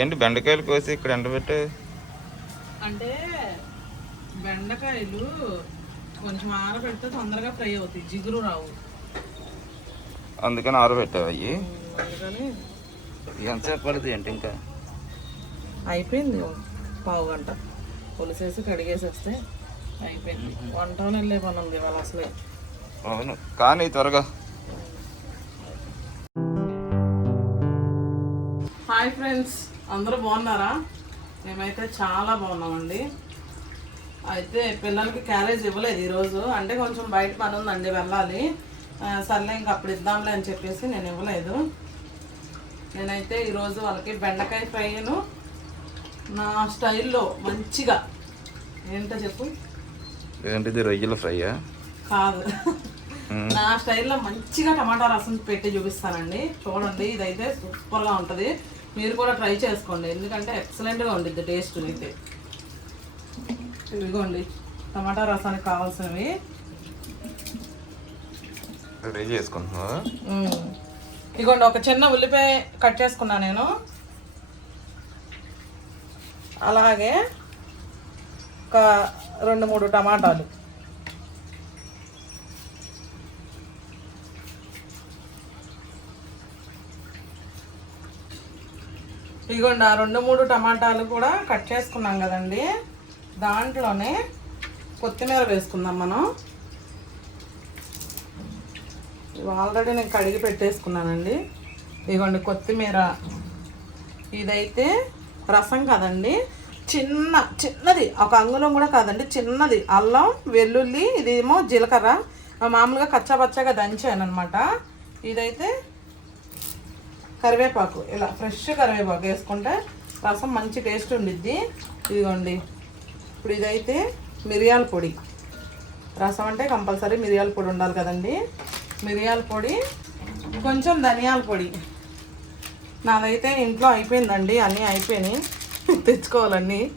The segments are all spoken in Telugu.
ఏంటి బెండకాయలు కోసి ఇక్కడ ఎండబెట్టు? అంటే బెండకాయలు కొంచెం ఆరబెడితే తొందరగా ఫ్రై అవుతాయి జిగురు రావు. అందుకని ఆరబెట్టావు అందుకని ఎంతసేపు పడుతుంది ఏంటి ఇంకా? అయిపోయింది పావు గంట. పులిసేసి కడిగేసేస్తే అయిపోయింది. వంట వెళ్ళే పని ఉంది ఇవాళ అసలే. అవును. కానీ త్వరగా. Hi friends. అందరూ బాగున్నారా? మేమైతే చాలా బాగున్నామండి. అయితే పిల్లలకి క్యారేజ్ ఇవ్వలేదు ఈరోజు. అంటే కొంచెం బయట పని ఉందండి వెళ్ళాలి. సర్లే ఇంక అప్పుడు ఇద్దాంలే అని చెప్పేసి నేను ఇవ్వలేదు. నేనైతే ఈరోజు వాళ్ళకి బెండకాయ ఫ్రైను నా స్టైల్లో మంచిగా. ఏంటో చెప్పు? ఏంటిది రొయ్యల ఫ్రైయా? కాదు. నా స్టైల్లో మంచిగా టమాటా రసం పెట్టి చూపిస్తానండి. చూడండి ఇదైతే సూపర్గా ఉంటుంది. మీరు కూడా ట్రై చేసుకోండి. ఎందుకంటే ఎక్సలెంట్గా ఉండిద్ది టేస్ట్ అయితే. ఇదిగోండి టమాటా రసానికి కావాల్సినవి. రెడీ చేసుకుంటున్నావా? మ్మ్. ఇదిగోండి ఒక చిన్న ఉల్లిపాయ కట్ చేసుకున్నా నేను. అలాగే ఒక రెండు మూడు టమాటాలు. ఇదిగోండి ఆ రెండు మూడు టమాటాలు కూడా కట్ చేసుకున్నాం కదండి. దాంట్లోనే కొత్తిమీర వేసుకుందాం మనం. ఇవి ఆల్రెడీ నేను కడిగి పెట్టేసుకున్నానండి. ఇదిగోండి కొత్తిమీర. ఇదైతే రసం కదండి. చిన్న చిన్నది ఒక అంగుళం కూడా కాదండి చిన్నది. అల్లం వెల్లుల్లి ఇదేమో జీలకర్ర. మామూలుగా కచ్చాపచ్చాగా దంచాను అనమాట ఇదైతే కరివేపాకు. ఇలా ఫ్రెష్ కరివేపాకు వేసుకుంటే రసం మంచి టేస్ట్ ఉండిద్ది. ఇదిగోండి. ఇప్పుడు ఇదైతే మిరియాల పొడి. రసం అంటే కంపల్సరీ మిరియాల పొడి ఉండాలి కదండి. మిరియాల పొడి కొంచెం ధనియాల పొడి. నాదైతే ఇంట్లో అయిపోయిందండి అన్నీ అయిపోయినాయి. తెచ్చుకోవాలన్నీ.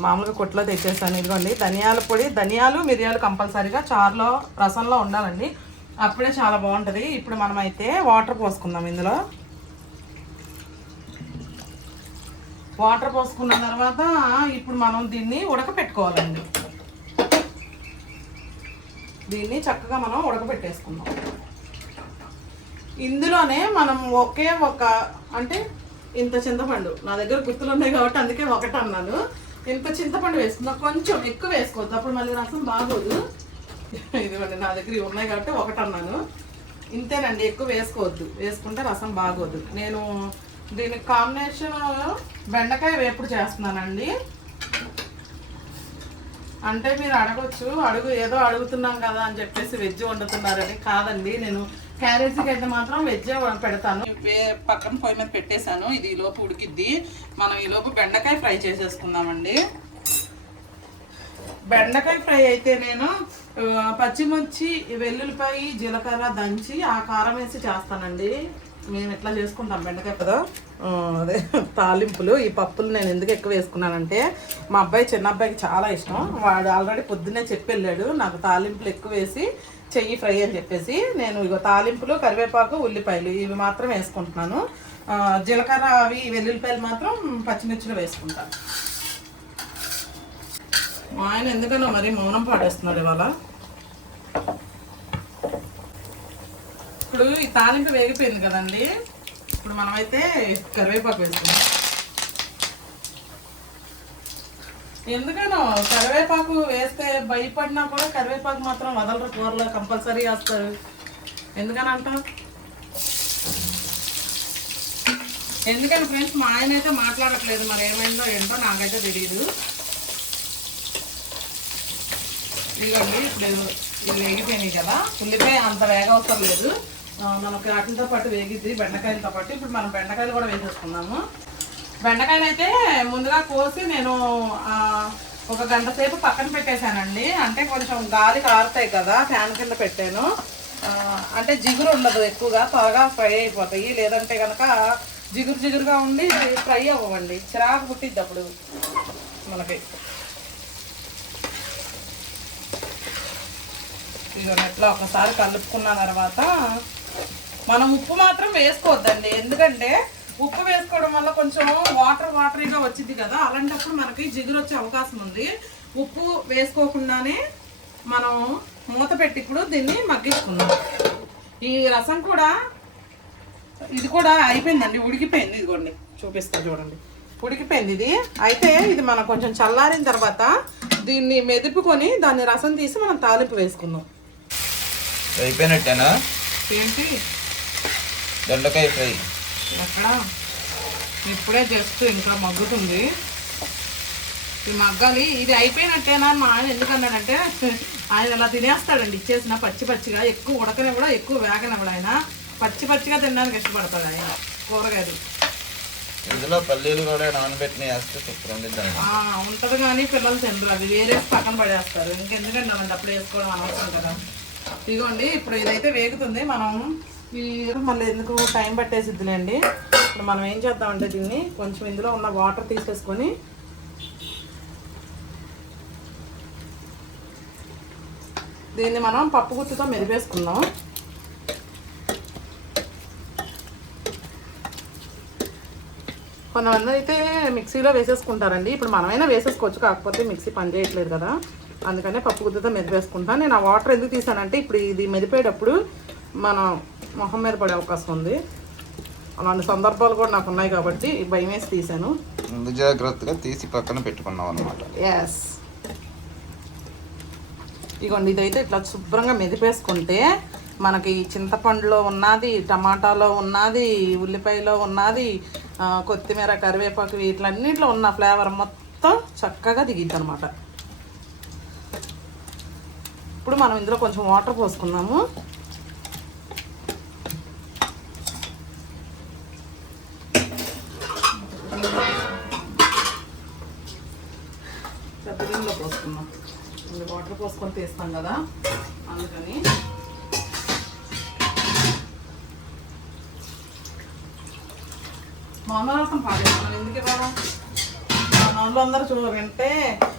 మామూలుగా కొట్లో తెచ్చేసాను. ఇదిగోండి. ధనియాల పొడి ధనియాలు మిరియాలు కంపల్సరీగా చారులో రసంలో ఉండాలండి. అప్పుడే చాలా బాగుంటుంది. ఇప్పుడు మనమైతే వాటర్ పోసుకుందాం ఇందులో. వాటర్ పోసుకున్న తర్వాత ఇప్పుడు మనం దీన్ని ఉడకపెట్టుకోవాలండి. దీన్ని చక్కగా మనం ఉడకబెట్టేసుకుందాం ఇందులోనే మనం ఒకే ఒక అంటే ఇంత చింతపండు నా దగ్గర గుర్తులు ఉన్నాయి కాబట్టి అందుకే ఒకటి అన్నాను ఇంత చింతపండు వేసుకుందాం. కొంచెం ఎక్కువ వేసుకోవద్దు. అప్పుడు మళ్ళీ రసం బాగోదు. ఇదిగోండి నా దగ్గర ఉన్నాయి కాబట్టి ఒకటి అన్నాను ఇంతేనండి ఎక్కువ వేసుకోవద్దు. వేసుకుంటే రసం బాగోదు. నేను దీనికి కాంబినేషన్ బెండకాయ వేపుడు చేస్తున్నానండి. అంటే మీరు అడగొచ్చు అడుగు ఏదో అడుగుతున్నాం కదా అని చెప్పేసి వెజ్ వండుతున్నారని కాదండి. నేను క్యారేజీకి అయితే మాత్రం వెజ్ పెడతాను. వే- పక్కన పొయ్యి మీద పెట్టేశాను. ఇది ఈ లోపు ఉడికిద్ది. మనం ఈ లోపు బెండకాయ ఫ్రై చేసేసుకుందామండి. బెండకాయ ఫ్రై అయితే నేను పచ్చిమిర్చి వెల్లుల్లిపాయ జీలకర్ర దంచి ఆ కారం వేసి చేస్తానండి. మేము ఎట్లా చేసుకుంటాం? బెండకాయ కదా? అదే తాలింపులు. ఈ పప్పులు నేను ఎందుకు ఎక్కువ వేసుకున్నానంటే మా అబ్బాయి చిన్న అబ్బాయికి చాలా ఇష్టం. వాడు ఆల్రెడీ పొద్దున్నే చెప్పి వెళ్ళాడు నాకు తాలింపులు ఎక్కువ వేసి చెయ్యి ఫ్రై అని చెప్పేసి. నేను ఇగో తాలింపులు కరివేపాకు ఉల్లిపాయలు ఇవి మాత్రం వేసుకుంటున్నాను. జీలకర్ర అవి వెల్లుల్లిపాయలు మాత్రం పచ్చిమిర్చిలో వేసుకుంటాను. ఆయన ఎందుకనో మరి మౌనం పాడేస్తున్నాడు ఇవాళ. ఇప్పుడు ఈ తాలింపు వేగిపోయింది కదండి. ఇప్పుడు మనమైతే కరివేపాకు వేసుకుందాం. ఎందుకనో కరివేపాకు వేస్తే భయపడినా కూడా కరివేపాకు మాత్రం వదలరు. కూరలో కంపల్సరీ వేస్తారు. ఎందుకని అంటాం ఎందుకని ఫ్రెండ్స్? మా ఆయన అయితే మాట్లాడట్లేదు. మరి ఏమైందో ఏంటో నాకైతే తెలియదు ఇదిగోండి ఇప్పుడు ఇవి వేగిపోయినాయి కదా. ఉల్లిపాయ అంత వేగ అవసరం లేదు మనకి వాటితో పాటు వేగిద్ది బెండకాయలతో పాటు. ఇప్పుడు మనం బెండకాయలు కూడా వేసేసుకున్నాము బెండకాయలు అయితే ముందుగా కోసి నేను ఒక గంట సేపు పక్కన పెట్టేశానండి. అంటే కొంచెం గాలి కారుతాయి కదా ఫ్యాన్ కింద పెట్టాను. అంటే జిగురు ఉండదు ఎక్కువగా త్వరగా ఫ్రై అయిపోతాయి. లేదంటే కనుక జిగురు జిగురుగా ఉండి ఫ్రై అవ్వండి చిరాకు పుట్టిద్ది అప్పుడు మనకి. ఇక ఇట్లా ఒకసారి కలుపుకున్న తర్వాత మనం ఉప్పు మాత్రం వేసుకోవద్దండి. ఎందుకంటే ఉప్పు వేసుకోవడం వల్ల కొంచెం వాటర్ వాటరీగా వచ్చింది కదా అలాంటప్పుడు మనకి జిగురు వచ్చే అవకాశం ఉంది. ఉప్పు వేసుకోకుండానే మనం మూత పెట్టి ఇప్పుడు దీన్ని మగ్గించుకుందాం. ఈ రసం కూడా ఇది కూడా అయిపోయిందండి ఉడికిపోయింది. ఇదిగోండి చూపిస్తా చూడండి. ఉడికిపోయింది ఇది. అయితే ఇది మనం కొంచెం చల్లారిన తర్వాత దీన్ని మెదుపుకొని దాన్ని రసం తీసి మనం తాలింపు వేసుకుందాం. అయిపోయినట్టేనా? ఏంటి? దొండకాయ ఫ్రై. ఎక్కడ? ఇప్పుడే జస్ట్ ఇంకా మగ్గుతుంది. ఇది మగ్గాలి. ఇది అయిపోయినట్టేనా అని మా ఆయన ఎందుకన్నాడంటే ఆయన ఇలా తినేస్తాడండి. ఇచ్చేసిన పచ్చి పచ్చిగా. ఎక్కువ ఉడకని కూడా ఎక్కువ వేగనివ్వడు ఆయన. పచ్చి పచ్చిగా తినడానికి ఇష్టపడతాడు ఆయన కూరగాయలు. ఇందులో పల్లీలు కూడా నానబెట్టిన వేస్తే సూపర్ ఉంటది కానీ పిల్లలు తినరు. అది వేరే పక్కన పడేస్తారు. ఇంకెందుకంటే అప్పుడు వేసుకోవడం అనవసరం కదా. ఇదిగోండి ఇప్పుడు ఇదైతే వేగుతుంది. మనం మళ్ళీ ఎందుకు టైం పట్టేసిద్దిలేండి. ఇప్పుడు మనం ఏం చేద్దామంటే దీన్ని కొంచెం ఇందులో ఉన్న వాటర్ తీసేసుకొని దీన్ని మనం పప్పు గుత్తుతో మెరిపేసుకుందాం కొంతమంది అయితే మిక్సీలో వేసేసుకుంటారండి. ఇప్పుడు మనమైనా వేసేసుకోవచ్చు కాకపోతే మిక్సీ పని చేయట్లేదు కదా. అందుకనే పప్పు గుద్దతో మెదిపేసుకుంటాను నేను ఆ వాటర్ ఎందుకు తీసానంటే ఇప్పుడు ఇది మెదిపేటప్పుడు మన మొహం మీద పడే అవకాశం ఉంది. అలాంటి సందర్భాలు కూడా నాకు ఉన్నాయి కాబట్టి భయం వేసి తీసాను. ముందు జాగ్రత్తగా తీసి పక్కన పెట్టుకున్నాం అనమాట ఎస్ ఇగోండి ఇదైతే ఇట్లా శుభ్రంగా మెదిపేసుకుంటే మనకి చింతపండులో ఉన్నది టమాటాలో ఉన్నది ఉల్లిపాయలో ఉన్నది కొత్తిమీర కరివేపాకు వీటిలన్నింటిలో ఉన్న ఫ్లేవర్ మొత్తం చక్కగా దిగిద్ది అనమాట ఇప్పుడు మనం ఇందులో కొంచెం వాటర్ పోసుకుందాము. పెద్ద పోసుకుందాం. వాటర్ పోసుకొని తీస్తాం కదా అందుకని. మామూలు పాడే మనం ఎందుకు ఇవ్వడం మన అందరూ చూ వింటే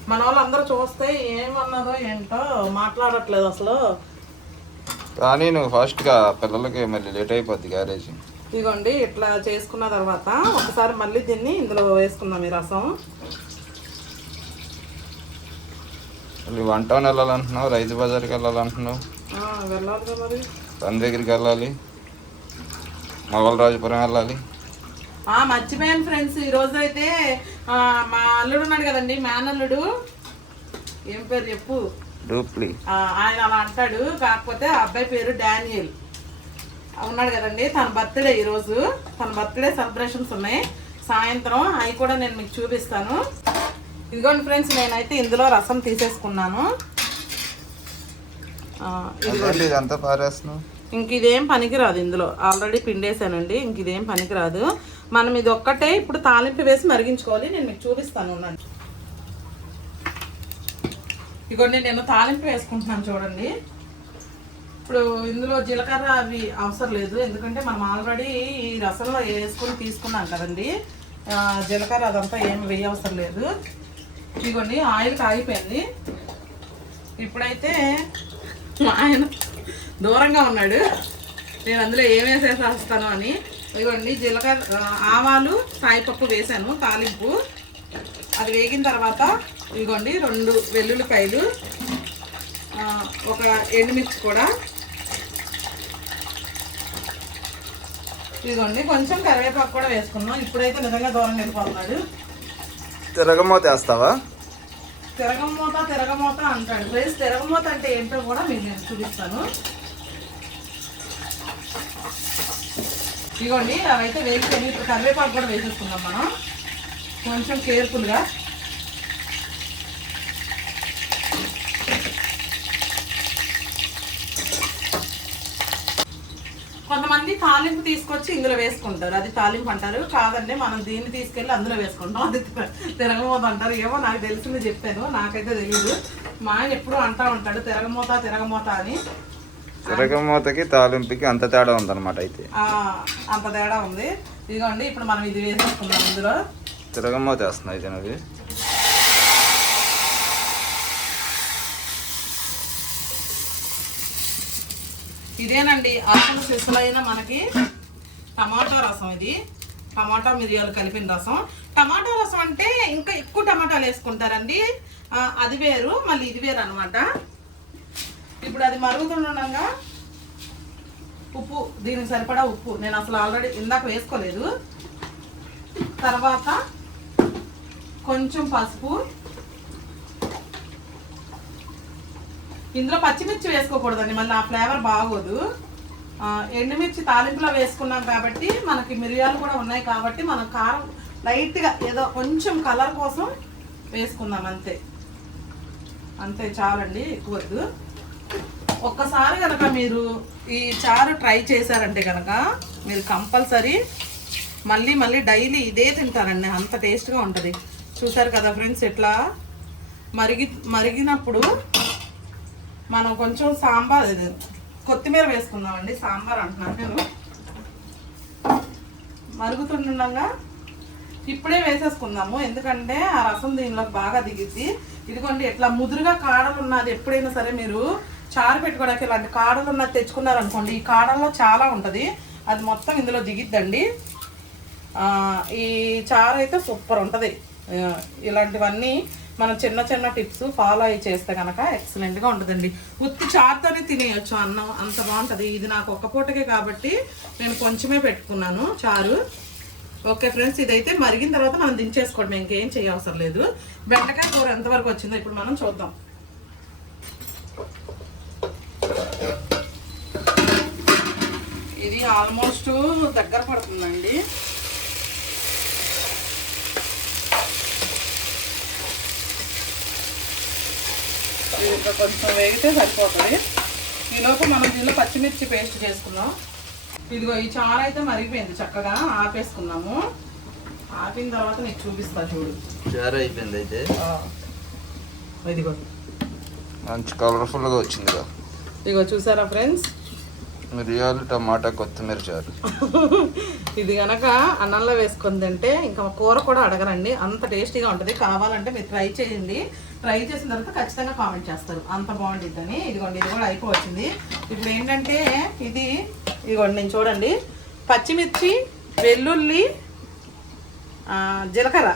మన వాళ్ళు అందరూ చూస్తే ఏమన్నదో ఏంటో మాట్లాడట్లేదు అసలు. కానీ నువ్వు ఫాస్ట్గా పిల్లలకి మళ్ళీ లేట్ అయిపోద్ది గ్యారేజ్. ఇదిగోండి ఇట్లా చేసుకున్న తర్వాత ఒకసారి మళ్ళీ దీన్ని ఇందులో వేసుకుందాం ఈ రసం. మళ్ళీ వన్ టౌన్ వెళ్ళాలంటున్నావు రైతు బజార్కి వెళ్ళాలంటున్నావు. వెళ్ళాలి కదా మరి. దగ్గరికి వెళ్ళాలి. మొగలరాజుపురం వెళ్ళాలి. మర్చిపోయాను ఫ్రెండ్స్. ఈ రోజు అయితే మా అల్లుడు ఉన్నాడు కదండి మేనల్లుడు ఏం పేరు చెప్పు? ఆయన అలా అంటాడు. కాకపోతే ఆ అబ్బాయి పేరు డానియల్. ఉన్నాడు కదండి తన బర్త్డే ఈరోజు తన బర్త్డే సెలబ్రేషన్స్ ఉన్నాయి. సాయంత్రం అవి కూడా నేను మీకు చూపిస్తాను. ఇదిగోండి ఫ్రెండ్స్ నేనైతే ఇందులో రసం తీసేసుకున్నాను. ఆ, ఇదిగో అదేంటి ఇదంతా పారేస్తున్నావు? ఇంక ఇదేం పనికిరాదు ఇందులో. ఆల్రెడీ పిండేసానండి ఇంక ఇదేం పనికిరాదు. మనం ఇది ఒక్కటే ఇప్పుడు తాలింపు వేసి మరిగించుకోవాలి. నేను మీకు చూపిస్తాను ఉన్నాను ఇగోండి నేను తాలింపు వేసుకుంటున్నాను చూడండి. ఇప్పుడు ఇందులో జీలకర్ర అవి అవసరం లేదు. ఎందుకంటే మనం ఆల్రెడీ ఈ రసంలో వేసుకొని తీసుకున్నాం కదండి. జీలకర్ర అదంతా ఏం వేయవసరం లేదు. ఇదిగోండి ఆయిల్ కాగిపోయింది. ఇప్పుడైతే మా ఆయన దూరంగా ఉన్నాడు. నేను అందులో ఏం వేసేసేస్తాను అని. ఇదిగోండి జీలకర్ర ఆవాలు సాయిపప్పు వేసాను తాలింపు. అది వేగిన తర్వాత ఇదిగోండి రెండు వెల్లుల్లిపాయలు ఒక ఎండుమిర్చి కూడా. ఇదిగోండి కొంచెం కరివేపాకు కూడా వేసుకున్నాం. ఇప్పుడైతే నిజంగా దూరంగా వెళ్ళిపోతున్నాడు. తిరగమోత వేస్తావా? తిరగమూత తిరగమూత అంటాడు. ప్లేస్ తిరగమూత అంటే ఏంటో కూడా మీకు నేను చూపిస్తాను. ఇదిగోండి అవైతే వేసుకొని ఇప్పుడు కరివేపాకు కూడా వేసేసుకుందాం మనం. కొంచెం కేర్ఫుల్గా. కొంతమంది తాలింపు తీసుకొచ్చి ఇందులో వేసుకుంటారు. అది తాలింపు అంటారు. కాదండి మనం దీన్ని తీసుకెళ్ళి అందులో వేసుకుంటాం. అది తిరగమోత అంటారు. ఏమో నాకు తెలిసింది చెప్పాను. నాకైతే తెలియదు మా ఆయన ఎప్పుడూ అంటా ఉంటాడు తిరగమోత తిరగమోత అని. తిరగమూతకి తాలింపుకి అంత తేడా ఉందన్నమాట అయితే. ఆ, అంత తేడా ఉంది. ఇదిగోండి ఇప్పుడు మనం ఇది వేసేసుకుందాం ఇందులో. తిరగమూత వేస్తున్నావు అయితే నువ్వు ఇదేనండి అసలు సిసలైన మనకి టమాటా రసం ఇది. టమాటా మిరియాలు కలిపిన రసం. టమాటా రసం అంటే ఇంకా ఎక్కువ టమాటాలు వేసుకుంటారండి. అది వేరు మళ్ళీ ఇది వేరు అనమాట ఇప్పుడు అది మరుగుతుండగా ఉప్పు దీనికి సరిపడా ఉప్పు. నేను అసలు ఆల్రెడీ ఇందాక వేసుకోలేదు. తర్వాత కొంచెం పసుపు. ఇందులో పచ్చిమిర్చి వేసుకోకూడదండి మళ్ళీ ఆ ఫ్లేవర్ బాగోదు. ఎండుమిర్చి తాలింపులో వేసుకున్నాం కాబట్టి మనకి మిరియాలు కూడా ఉన్నాయి కాబట్టి మనం కారం లైట్గా ఏదో కొంచెం కలర్ కోసం వేసుకుందాం అంతే. అంతే చాలండి ఎక్కువ వద్దు ఒక్కసారి కనుక మీరు ఈ చారు ట్రై చేశారంటే కనుక మీరు కంపల్సరీ మళ్ళీ మళ్ళీ డైలీ ఇదే తింటారండి. అంత టేస్ట్గా ఉంటుంది. చూసారు కదా ఫ్రెండ్స్ ఎట్లా? మరిగి మరిగినప్పుడు మనం కొంచెం సాంబార్ ఇది కొత్తిమీర వేసుకుందామండి. సాంబార్ అంటున్నాను నేను. మరుగుతుండగా ఇప్పుడే వేసేసుకుందాము. ఎందుకంటే ఆ రసం దీనిలోకి బాగా దిగిద్ది. ఇదిగోండి ఇట్లా ముదురుగా కాడలు ఉన్నది ఎప్పుడైనా సరే మీరు చారు పెట్టుకోవడానికి ఇలాంటి కాడలు ఉన్నది తెచ్చుకున్నారనుకోండి ఈ కాడల్లో చాలా ఉంటుంది. అది మొత్తం ఇందులో దిగిద్దండి. ఈ చారు అయితే సూపర్ ఉంటుంది. ఇలాంటివన్నీ మనం చిన్న చిన్న టిప్స్ ఫాలో అయ్యి చేస్తే కనుక ఎక్సలెంట్గా ఉంటుందండి. ఉత్తి చారుతోనే తినేయచ్చు అన్నం అంత బాగుంటుంది. ఇది నాకు ఒక్క పూటకే కాబట్టి నేను కొంచెమే పెట్టుకున్నాను చారు. ఓకే ఫ్రెండ్స్ ఇదైతే మరిగిన తర్వాత మనం దించేసుకోవడం ఇంకేం చేయవసరం లేదు. బెండకాయ కూర ఎంతవరకు వచ్చిందో ఇప్పుడు మనం చూద్దాం. ఇది ఆల్మోస్ట్ దగ్గర పడుతుందండి. ఇది ఇంకా కొంచెం వేగితే సరిపోతుంది. ఈలోపు మనం దీనిలో పచ్చిమిర్చి పేస్ట్ చేసుకుందాం. ఇదిగో ఈ చారు అయితే మరిగిపోయింది చక్కగా ఆపేసుకున్నాము ఆపిన తర్వాత నీకు చూపిస్తా చూడు. చారు అయిపోయింది అయితే. ఆ, ఇదిగో. మంచి కలర్ఫుల్గా వచ్చిందిగా ఇదిగో చూసారా ఫ్రెండ్స్ మిరియాలు టమాటా కొత్తిమీర చారు. ఇది కనుక అన్నంలో వేసుకుంది తింటే ఇంకా కూర కూడా అడగరండి. అంత టేస్టీగా ఉంటుంది. కావాలంటే మీరు ట్రై చేయండి. ట్రై చేసిన తర్వాత ఖచ్చితంగా కామెంట్ చేస్తారు. అంత బాగుంటుందని ఇదిగోండి ఇది కూడా అయిపోవచ్చింది. ఇప్పుడు ఏంటంటే ఇది ఇదిగోండి నేను చూడండి. పచ్చిమిర్చి వెల్లుల్లి జీలకర్ర.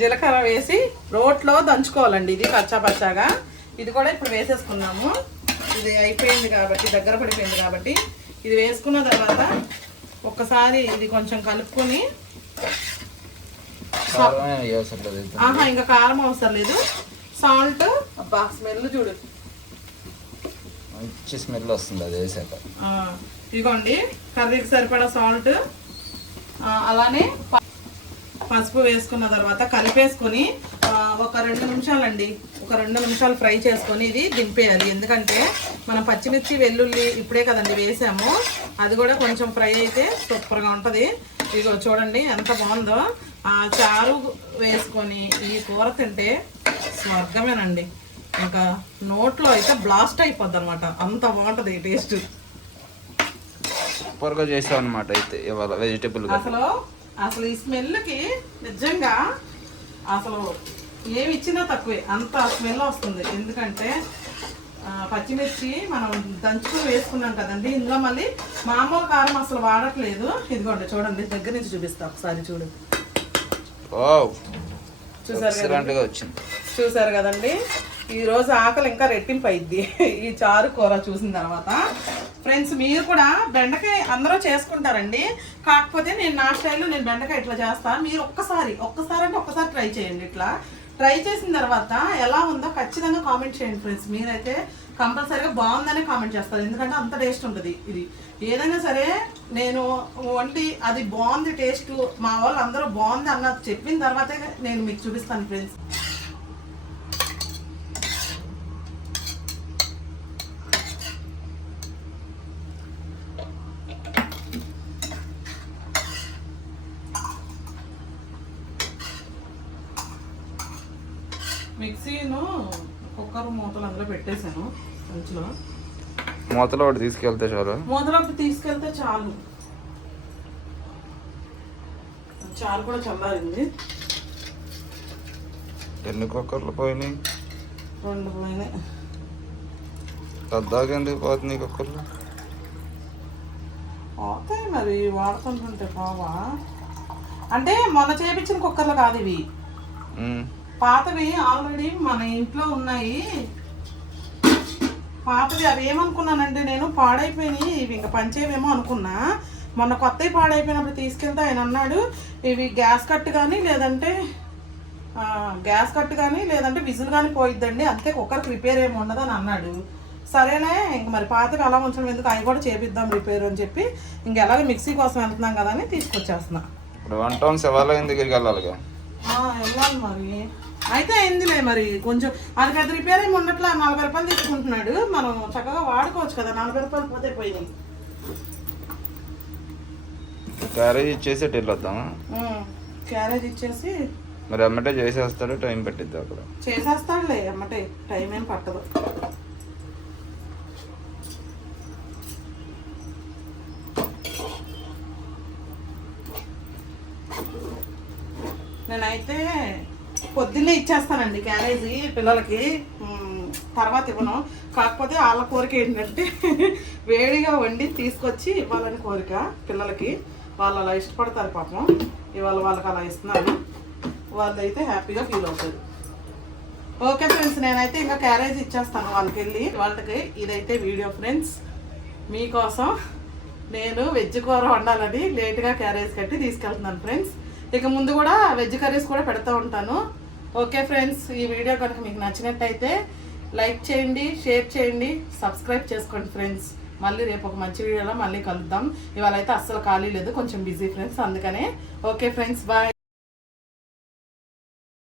జీలకర్ర వేసి రోట్లో దంచుకోవాలండి. ఇది పచ్చా పచ్చాగా ఇది కూడా ఇప్పుడు వేసేసుకున్నాము ఇది అయిపోయింది కాబట్టి దగ్గర పడిపోయింది కాబట్టి ఇది వేసుకున్న తర్వాత ఒక్కసారి ఇది కొంచెం కలుపుకొని. ఆహా ఇంకా కారం అవసరం లేదు. సాల్ట్. అబ్బా స్మెల్ చూడు. మంచి స్మెల్ వస్తుంది అది వేసాక. ఆ, ఇదిగోండి కర్రీకి సరిపడా సాల్ట్. అలానే పసుపు వేసుకున్న తర్వాత కలిపేసుకొని ఒక రెండు నిమిషాలండి. ఒక రెండు నిమిషాలు ఫ్రై చేసుకొని ఇది దింపేయాలి. ఎందుకంటే మనం పచ్చిమిర్చి వెల్లుల్లి ఇప్పుడే కదండి వేసాము. అది కూడా కొంచెం ఫ్రై అయితే సూపర్గా ఉంటుంది. ఇదిగో చూడండి ఎంత బాగుందో. ఆ చారు వేసుకొని ఈ కూర తింటే స్వర్గమేనండి. ఇంకా నోట్లో అయితే బ్లాస్ట్ అయిపోద్ది అనమాట అంత బాగుంటుంది టేస్ట్. సూపర్గా చేసావు అనమాట అయితే ఇవాళ వెజిటేబుల్గా అసలు అసలు ఈ స్మెల్కి నిజంగా అసలు ఏమి ఇచ్చినా తక్కువే అంత స్మెల్ వస్తుంది. ఎందుకంటే పచ్చిమిర్చి మనం దంచుకుని వేసుకున్నాం కదండి. ఇందులో మళ్ళీ మామూలు కారం అసలు వాడట్లేదు. ఇదిగోండి చూడండి దగ్గర నుంచి చూపిస్తా ఒకసారి చూడు. చూసారు వచ్చింది. చూసారు కదండి? ఈ రోజు ఆకలి ఇంకా రెట్టింపు అయింది ఈ చారు కూర చూసిన తర్వాత ఫ్రెండ్స్ మీరు కూడా బెండకాయ అందరూ చేసుకుంటారండి. కాకపోతే నేను నా స్టైల్లో నేను బెండకాయ ఇట్లా చేస్తాను మీరు ఒక్కసారి ఒక్కసారి అంటే ఒక్కసారి ట్రై చేయండి ఇట్లా. ట్రై చేసిన తర్వాత ఎలా ఉందో ఖచ్చితంగా కామెంట్ చేయండి ఫ్రెండ్స్. మీరైతే కంపల్సరీగా బాగుందనే కామెంట్ చేస్తారు. ఎందుకంటే అంత టేస్ట్ ఉంటుంది ఇది. ఏదైనా సరే నేను వండి అది బాగుంది టేస్ట్ మా వాళ్ళు అందరూ బాగుంది అన్నది చెప్పిన తర్వాతే నేను మీకు చూపిస్తాను ఫ్రెండ్స్ మిక్సీను కుక్కర్ మూతలు అందులో పెట్టేశాను సంచిలో మూతలో ఒకటి తీసుకెళ్తే చాలు. మూతలోకి తీసుకెళ్తే చాలు. చారు కూడా చల్లారింది. ఎన్ని కుక్కర్లు పోయినాయి? రెండు పోయినాయి. పెద్దగా ఎందుకు పోతున్నాయి కుక్కర్లు? పోతాయి మరి వాడుతుంటుంటే బావా అంటే మొన్న చేపించిన కుక్కర్లు కాదు ఇవి. పాతవి ఆల్రెడీ మన ఇంట్లో ఉన్నాయి. పాతవి అవి ఏమనుకున్నానంటే నేను పాడైపోయినాయి ఇవి ఇంకా పంచేవేమో అనుకున్నా. మొన్న కొత్తవి పాడైపోయినప్పుడు తీసుకెళ్తే ఆయన అన్నాడు ఇవి గ్యాస్ కట్ కానీ లేదంటే గ్యాస్ కట్ కానీ లేదంటే విజిల్ కానీ పోయిద్దండి అంతే కుక్కర్కి రిపేర్ ఏమి ఉండదు అని అన్నాడు. సరేనే ఇంక మరి పాతవి అలా ఉంచడం ఎందుకు? అవి కూడా చేపిద్దాం రిపేర్ అని చెప్పి ఇంక ఎలాగ మిక్సీ కోసం వెళ్తున్నాం కదా అని తీసుకొచ్చేస్తున్నా. ఇప్పుడు వన్ టౌన్ శివాలయం దగ్గరికి వెళ్ళాలిగా. వెళ్ళాలి మరి. అయితే అయిందిలే మరి. కొంచెం అది పెద్ద రిపేర్ ఏమి ఉండట్లే నలభై రూపాయలు తీసుకుంటున్నాడు. మనం చక్కగా వాడుకోవచ్చు కదా నలభై రూపాయలు పోతే పోయినాయి. క్యారేజ్ ఇచ్చేసి వెళ్ళొద్దామా? క్యారేజ్ ఇచ్చేసి మరి అమ్మటే చేసేస్తాడు టైం పెట్టిద్ది అక్కడ. చేసేస్తాడులే అమ్మటే టైం ఏం పట్టదు నేనైతే పొద్దున్నే ఇచ్చేస్తానండి క్యారేజీ పిల్లలకి. తర్వాత ఇవ్వను. కాకపోతే వాళ్ళ కోరిక ఏంటంటే వేడిగా వండి తీసుకొచ్చి ఇవ్వాలని కోరిక పిల్లలకి. వాళ్ళు అలా ఇష్టపడతారు పాపం. ఇవాళ వాళ్ళకి అలా ఇస్తున్నాను. వాళ్ళైతే హ్యాపీగా ఫీల్ అవుతారు. ఓకే ఫ్రెండ్స్ నేనైతే ఇంకా క్యారేజ్ ఇచ్చేస్తాను వాళ్ళకి వెళ్ళి వాళ్ళకి ఇదైతే వీడియో ఫ్రెండ్స్. మీకోసం నేను వెజ్ కూర వండాలని లేట్గా క్యారేజ్ కట్టి తీసుకెళ్తున్నాను ఫ్రెండ్స్. ఇక ముందు కూడా వెజ్ కర్రీస్ కూడా పెడతా ఉంటాను. ఓకే ఫ్రెండ్స్ ఈ వీడియో కనుక మీకు నచ్చినట్టయితే లైక్ చేయండి షేర్ చేయండి సబ్స్క్రైబ్ చేసుకోండి ఫ్రెండ్స్. మళ్ళీ రేపు ఒక మంచి వీడియోలో మళ్ళీ కలుద్దాం. ఇవాళ అయితే అస్సలు ఖాళీ లేదు కొంచెం బిజీ ఫ్రెండ్స్ అందుకనే. Okay friends bye.